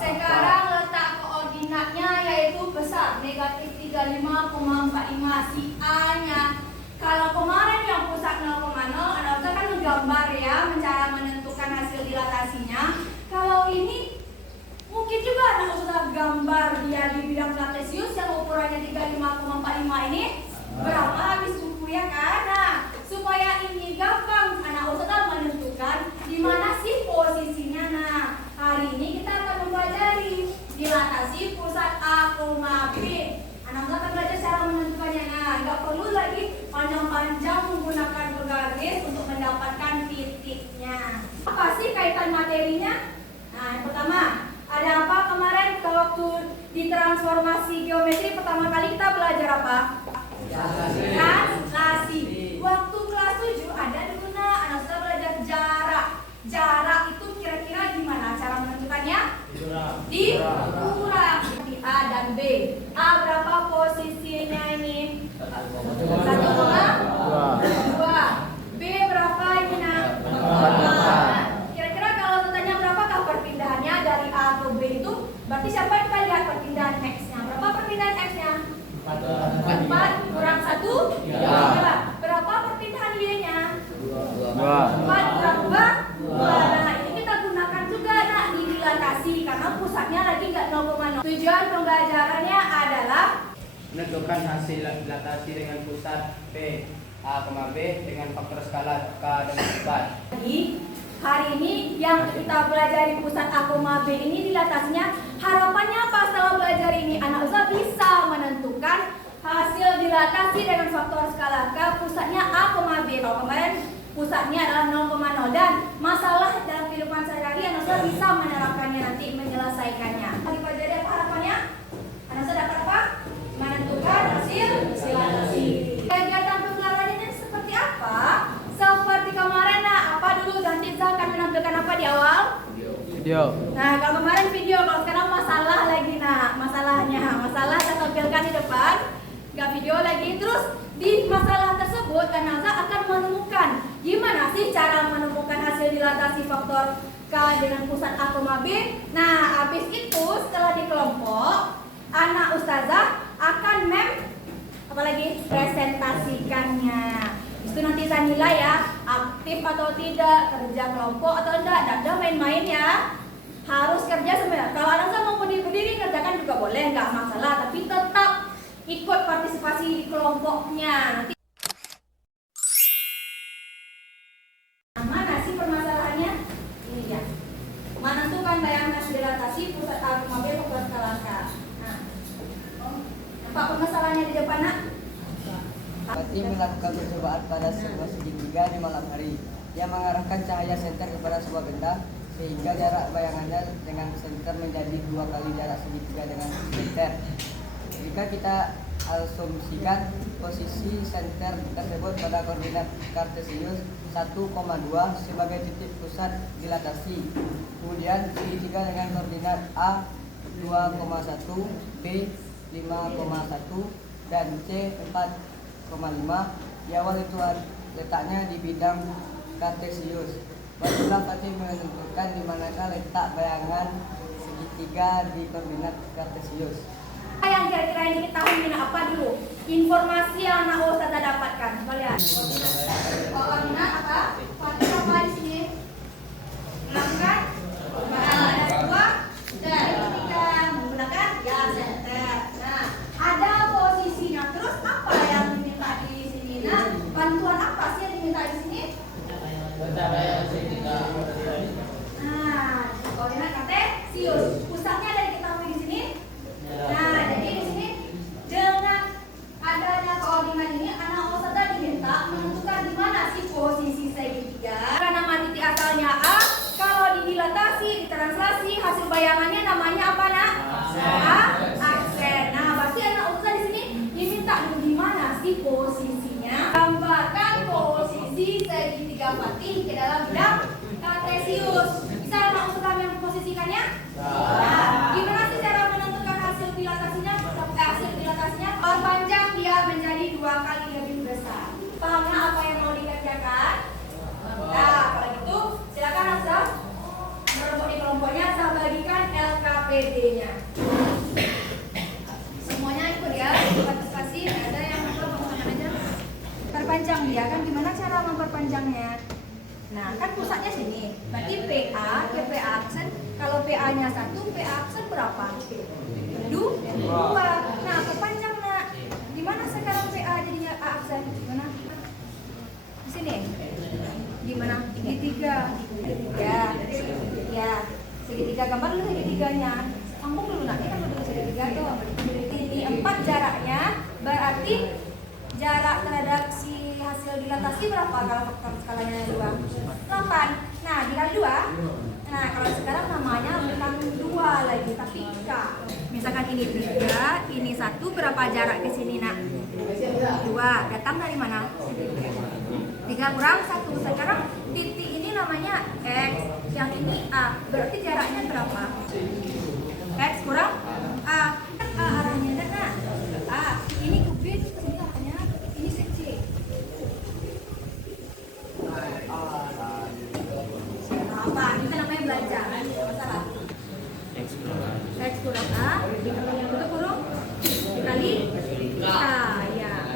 Sekarang letak koordinatnya yaitu besar, negatif 35,45 si A-nya. Kalau kemarin yang pusat 0,0, Anda kan menggambar ya, cara menentukan hasil dilatasinya. Kalau ini mungkin juga Anda sudah gambar dia di bidang kartesius yang ukurannya 35,45 ini berapa habis buku ya kan? Nah, supaya ini gampang, Anda sudah menentukan di mana sih posisinya. Nah, hari ini kita akan mempelajari dilatasi pusat A, B. Anak akan belajar cara menentukannya. Nah, nggak perlu lagi panjang-panjang menggunakan bergaris untuk mendapatkan titiknya. Apa sih kaitan materinya? Nah, yang pertama, ada apa kemarin waktu di transformasi geometri pertama kali kita belajar apa? Translasi. Waktu kelas 7 ada guna, anak sudah belajar jarak. Jarak itu kira-kira gimana cara menentukannya? Dikurang. Di A dan B. A berapa posisinya ini? 1,2. B berapa ini nak? 4. Kira-kira kalau bertanya berapakah perpindahannya dari A ke B itu? Berarti siapa yang kita lihat perpindahan X-nya? Berapa perpindahan X-nya? 4 kurang 1? 3. Berapa perpindahan Y-nya? 4 kurang 2? Nah, ini kita gunakan juga nak di dilatasi karena pusatnya lagi nggak 0,0. Tujuan pembelajarannya adalah menentukan hasil dilatasi dengan pusat P A, B dengan faktor skala K dengan 4. Jadi hari ini yang kita pelajari pusat A, B ini dilatasinya harapannya apa setelah belajar ini anak usaha bisa menentukan hasil dilatasi dengan faktor skala K pusatnya A, B. Kalau kemarin pusatnya adalah 0,0 dan masalah dalam kehidupan sehari-hari anak usaha bisa menerapkannya nanti menyelesaikannya. Dipelajari apa harapannya? Anak usaha dapat apa? Menentukan hasil dilatasi. Kegiatan pembelajaran ini seperti apa? Seperti kemarin nah, apa dulu nanti saya akan menampilkan apa di awal? Video. Nah, kalau kemarin video, kalau sekarang masalah lagi nah, masalah saya tampilkan di depan, nggak video lagi. Terus di masalah tersebut, Anaza akan menemukan gimana sih cara menemukan hasil dilatasi faktor K dengan pusat A, B. Nah, habis itu setelah di kelompok, anak ustazah akan apalagi presentasikannya. Itu nanti saya nilai ya, aktif atau tidak, kerja kelompok atau enggak, ada main-main ya. Harus kerja sebenarnya. Kalau anak saya mau berdiri kerjakan juga boleh, enggak masalah, tapi tetap ikut partisipasi di kelompoknya. Nanti mana sih permasalahannya? Ini ya. Menentukan bayangan hasil dilatasi pusat A, B faktor skala K. Nah, nampak permasalahannya di depan nak? Tim melakukan percobaan pada sebuah segitiga di malam hari. Dia mengarahkan cahaya senter kepada sebuah benda sehingga jarak bayangannya dengan senter menjadi 2 kali jarak segitiga dengan senter. Jika kita asumsikan posisi senter tersebut pada koordinat kartesius 1,2 sebagai titik pusat dilatasi. Kemudian segitiga dengan koordinat A 2,1, B 5,1 dan C 4,5 di awal itu letaknya di bidang kartesius. Barulah Fatih menentukan di manakah letak bayangan segitiga di koordinat kartesius. Yang kira-kira ini kita ingin apa dulu? Informasi yang anak Ustazah dapatkan. Coba lihat. Koordinat apa? Fatih apa di sini? Melakukan ada 2 dan ketika menggunakan ya senter. Nah, ada posisinya. Terus apa yang diminta di sini? Nah, bantuan apa sih yang diminta di sini? Nah, koordinat kartesius. Pusatnya ada diketahui di sini. Nah, jadi di sini dengan adanya koordinat ini, anak ustazah diminta menentukan di mana sih posisi segitiga. Karena nama titik asalnya A, kalau didilatasi, ditranslasi, hasil bayangannya namanya apa nak? Aksen. Nah, berarti anak ustazah di sini diminta di mana sih posisinya? Gambarkan posisi segitiga Fatih ke dalam bidang kartesius. Bisa anak ustazah memposisikannya? Nah, gimana sih cara menentukan hasil dilatasinya? Hasil dilatasinya perpanjang dia menjadi 2 kali lebih besar. Pahamnya apa yang mau dikerjakan? Nah, kalau gitu silakan Azhar merebut di kelompoknya. Saya bagikan LKP ABD-nya. Semuanya ikut ya, partisipasi. Ada yang apa ngomong aja. Perpanjang dia kan, gimana cara memperpanjangnya? Nah, kan pusatnya sini. Berarti PA ke PA aksen. Kalau PA-nya 1, PA aksen berapa? 2. Nah, perpanjang nak. Gimana sekarang PA jadinya A aksen? Gimana? Di sini. Gimana? Segitiga. Ya. Segitiga, gambar dulu segitiganya. Sambung dulu nak. Ini kan dulu segitiga tuh. Ini 4 jaraknya. Berarti jarak terhadap si hasil dilatasi berapa kalau faktor skalanya 2? 8. Nah, dikali 2. Nah, kalau sekarang namanya bukan 2 lagi, tapi K. Misalkan ini 3, ini 1, berapa jarak ke sini nak? 2. Datang dari mana? 3 kurang 1. Sekarang titik ini namanya X, yang ini A. Berarti jaraknya berapa? X kurang A. A arahnya nak. A. Ini ke B, ke sini arahnya. Ini ke C. Apa? Kita namanya belajar. Masalah. X kurang A. Itu kurung dikali A. Ya.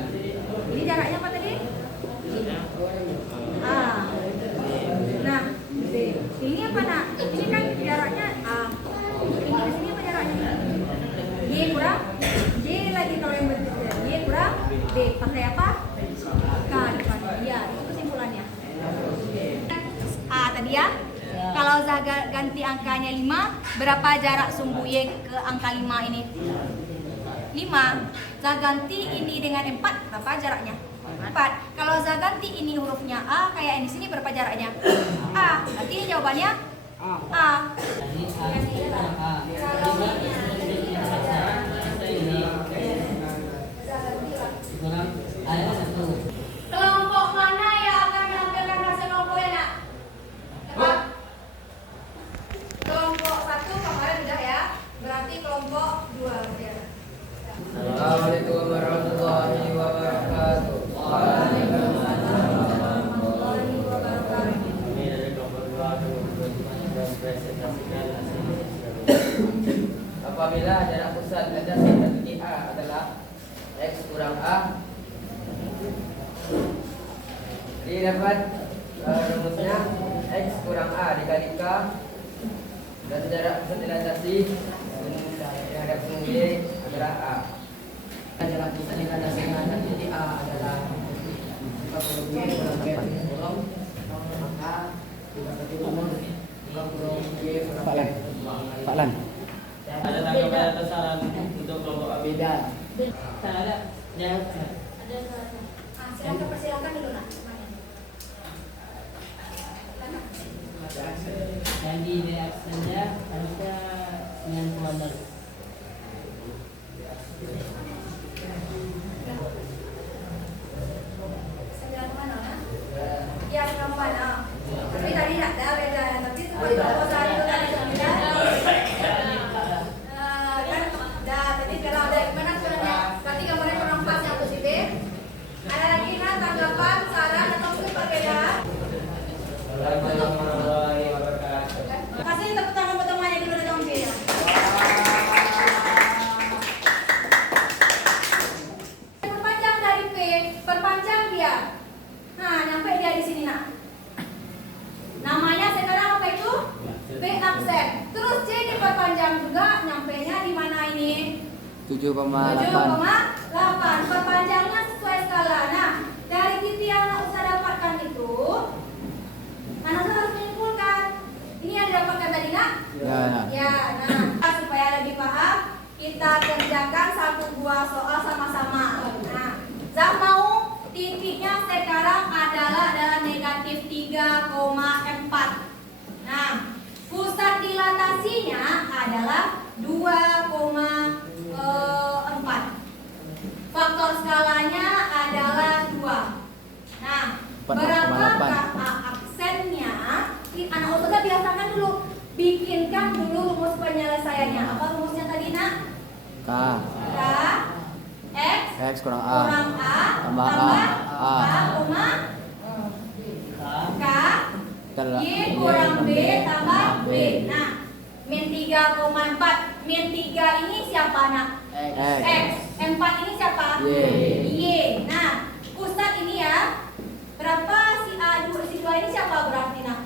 Ini jaraknya apa tadi? A. Nah, B. Ini apa nak? Ini kan jaraknya A. Ini ke sini apa jaraknya? Y kurang Y lagi kalau yang berbeda. Y kurang D. Pakai apa? K depan. Iya, itu kesimpulannya. A tadi ya. Kalau Zaga ganti angkanya 5, berapa jarak sumbu Y ke angka 5 ini? 5. Zaga ganti ini dengan 4, berapa jaraknya? 4. Kalau Zaga ganti ini hurufnya A, kayak ini sini berapa jaraknya? A. Berarti jawabannya A. Kelompok mana yang akan menampilkan hasil kelompoknya nak? Dapat? Kelompok 1 kemarin udah ya. Berarti kelompok 2 ya. Assalamualaikum warahmatullahi wabarakatuh. Apabila jarak pusat landas dari titik A adalah X kurang A, jadi dapat rumusnya X kurang A dikali K, dan jarak pusat dilandasi terhadap sumbu Y adalah A. Jarak pusat dilandasi terhadap titik A adalah 40 Y kurang B kurang, maka 30 Y kurang B. Pak Lan. Ada tanggapan atau saran untuk kelompok A? Beda. Ada. Ya. Silakan persilakan dulu nak. Yang di reaksinya harusnya dengan komandan. Sebelah mana? Ya, sebelah mana? Tapi tadi tak ada beda. Tapi seperti kelompok 1 tadi beda. Kan dah. Tadi kalau ada gimana sebenarnya? Berarti gambarnya kurang pas yang positif. Ada lagi nak tanggapan, saran atau mungkin perbedaan? Assalamualaikum warahmatullahi wabarakatuh. Kasih tepuk tangan buat temannya dulu dari Om ya. Perpanjang dari P, perpanjang dia. Nah, nyampe dia di sini nak. Namanya sekarang apa itu? P aksen. Terus C diperpanjang juga, nyampenya di mana ini? 7,8. 7,8. Perpanjangnya sesuai skala. Nah, dari titik yang Ustaz dapatkan itu, mana Ustaz harus menyimpulkan? Ini yang didapatkan tadi nak? Ya. Ya, nah, supaya lebih paham, kita kerjakan 1 buah soal sama-sama. Nah, Zak mau titiknya sekarang adalah negatif 3,4. Nah, pusat dilatasinya adalah 2,4. Faktor skalanya adalah 2. Nah, 4,8. berapakah aksennya? Anak Ustazah biasakan dulu, bikinkan dulu rumus penyelesaiannya. Apa rumusnya tadi nak? K. K X X kurang A. kurang A Tambah A. A. K, koma K Telah. Y kurang B tambah B. Nah, min 3,4. Min 3 ini siapa nak? X. 4 ini siapa? Y. Nah, pusat ini ya. Berapa si A, si 2 ini siapa berarti nak?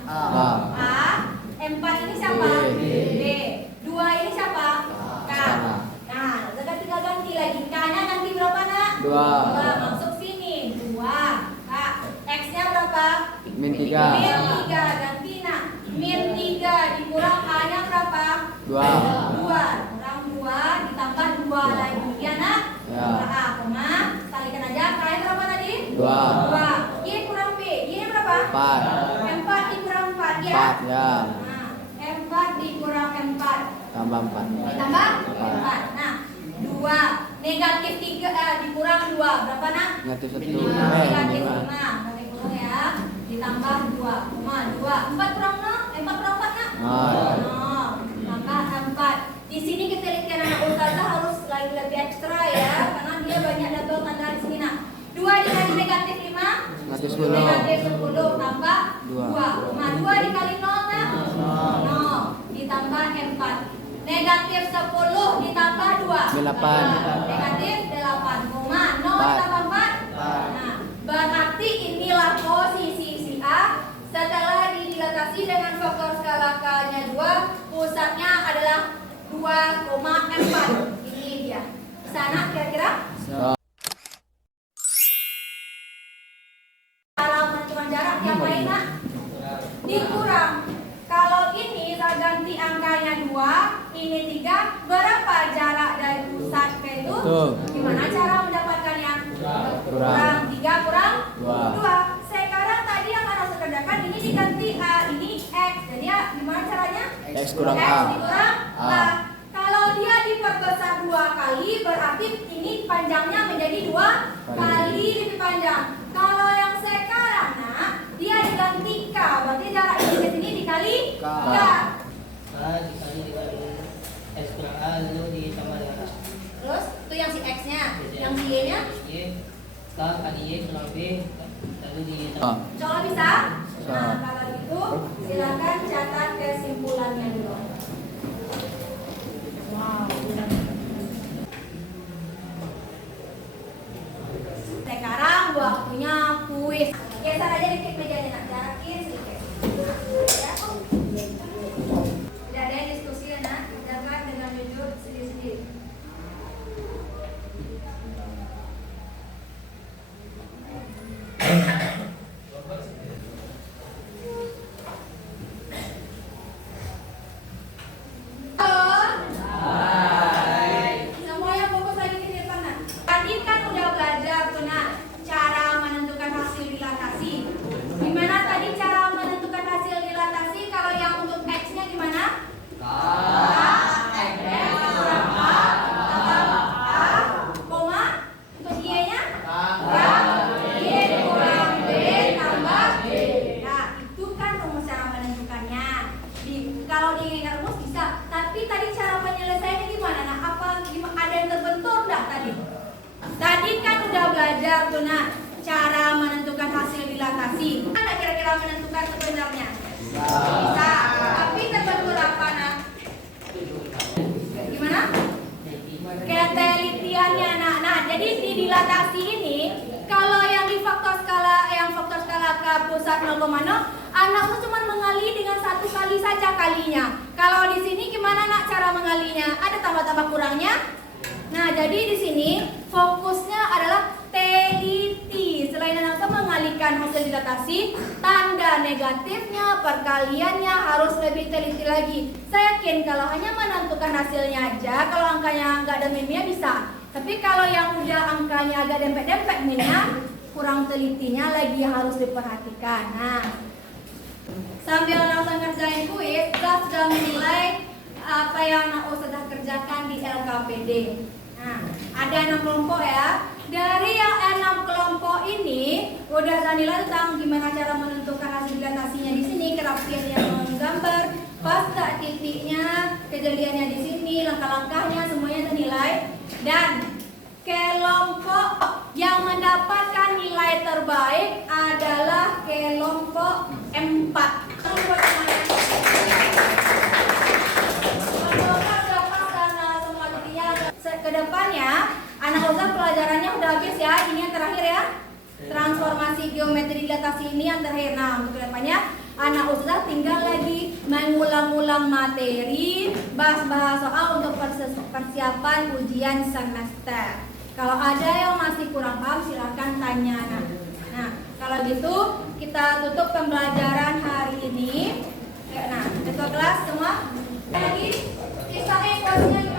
A. 4 ini siapa? B. 2 ini siapa? K. Nah, kita tinggal ganti lagi. K-nya nanti berapa nak? 2. Masuk sini. 2. Kak. X-nya berapa? Min 3. Min 3. Ganti nak. Min 3 dikurang A-nya berapa? 2. Kurang 2 ditambah 2 lagi. Ya nak? Ya. A, koma. Kalikan aja. K-nya berapa tadi? 2. Y kurang B. Y-nya berapa? 4. 4 dikurang 4 ya? 4 ya. Nah, 4 dikurang 4 Tambah 4. ditambah 4. Nah, 2 negatif 3 dikurang 2 berapa nak? Negatif 1. Negatif 5. Nanti kurang ya. Ditambah 2, 2. 4 kurang 0, 4 kurang 4 nak? 0. Tambah 4. Di sini ketelitian anak ustazah harus lebih ekstra ya, karena dia banyak double tanda di sini nak. 2 dikali negatif 5 Negatif 10. negatif 10 tambah 2. 2 dikali 0 nak? 0 ditambah 4. Negatif 10 ditambah 2 8. negatif 8, 0 ditambah 4. Nah, berarti inilah posisi si A setelah didilatasi dengan faktor skala K-nya 2, pusatnya adalah 2,4. Ini dia. Sana kira-kira? Cara menentukan jarak yang lain nak? Dikurang. Kalau ini saya ganti angkanya 2, ini 3, berapa jarak dari pusat ke itu? Gimana cara mendapatkannya? Kurang 3 kurang 2. Sekarang tadi yang harus kerjakan ini diganti A, ini X. Jadi ya gimana caranya? X kurang X A. dikurang A. Kalau dia diperbesar 2 kali, berarti ini panjangnya menjadi 2 kali lebih panjang. Kalau yang sekarang nak, dia diganti K, berarti jarak ini ke sini dikali K. A dikali X kurang A lalu ditambah dengan A. Terus itu yang si X-nya, yang si Y-nya. Y K kali Y kurang B lalu ditambah. Coba bisa? Nah, kalau gitu silakan catat kesimpulannya dulu. Sekarang waktunya kuis. Geser aja dikit mejanya nak, jarakin sedikit. Ya. Tidak ada yang diskusi ya nak, kerjakan dengan jujur sendiri-sendiri. Semuanya fokus lagi ke depan nak. Tadi kan udah belajar tuh nak cara menentukan hasil dilatasi. Gimana tadi cara menentukan hasil dilatasi? Kalau yang untuk X-nya gimana? Koma. Untuk Y-nya? Y kurang B tambah B. Nah, itu kan rumus cara menentukannya. Kalau diingat rumus bisa. Tapi tadi cara penyelesaiannya gimana? Nah, ada yang terbentur enggak tadi? Tadi kan udah belajar tuh nak cara menentukan hasil dilatasi. Ada kira-kira menentukan sebenarnya? Bisa. Tapi terbentur apa nak? Gimana? Ketelitiannya nak. Nah, jadi di dilatasi ini kalau yang di faktor skala K pusat 0,0, anakmu cuma mengali dengan 1 kali saja kalinya. Kalau di sini gimana nak cara mengalinya? Ada tambah-tambah kurangnya? Nah, jadi di sini fokusnya adalah teliti. Selain anak mengalihkan hasil dilatasi, tanda negatifnya, perkaliannya harus lebih teliti lagi. Saya yakin kalau hanya menentukan hasilnya aja, kalau angkanya nggak ada minnya bisa. Tapi kalau yang udah angkanya agak dempet-dempet minnya, kurang telitinya lagi harus diperhatikan. Nah, sambil langsung kerjain kuis, kita sudah menilai apa yang anak sudah kerjakan di LKPD. Nah, ada 6 kelompok ya. Dari yang 6 kelompok ini udah saya nilai tentang gimana cara menentukan hasil dilatasinya di sini, kerapian yang menggambar, pas tak titiknya, kejadiannya di sini, langkah-langkahnya semuanya saya nilai. Dan kelompok yang mendapatkan nilai terbaik adalah kelompok 4. Kelompok yang mana? Kelompok 4 sudah pas dan kedepannya anak usaha pelajarannya udah habis ya, ini yang terakhir ya. Transformasi geometri dilatasi ini yang terakhir. Nah, untuk kedepannya anak usaha tinggal lagi mengulang-ulang materi, bahas-bahas soal untuk persiapan ujian semester. Kalau ada yang masih kurang paham silahkan tanya. Nah, kalau gitu kita tutup pembelajaran hari ini. Nah, ketua kelas semua lagi kisah kuasinya gimana?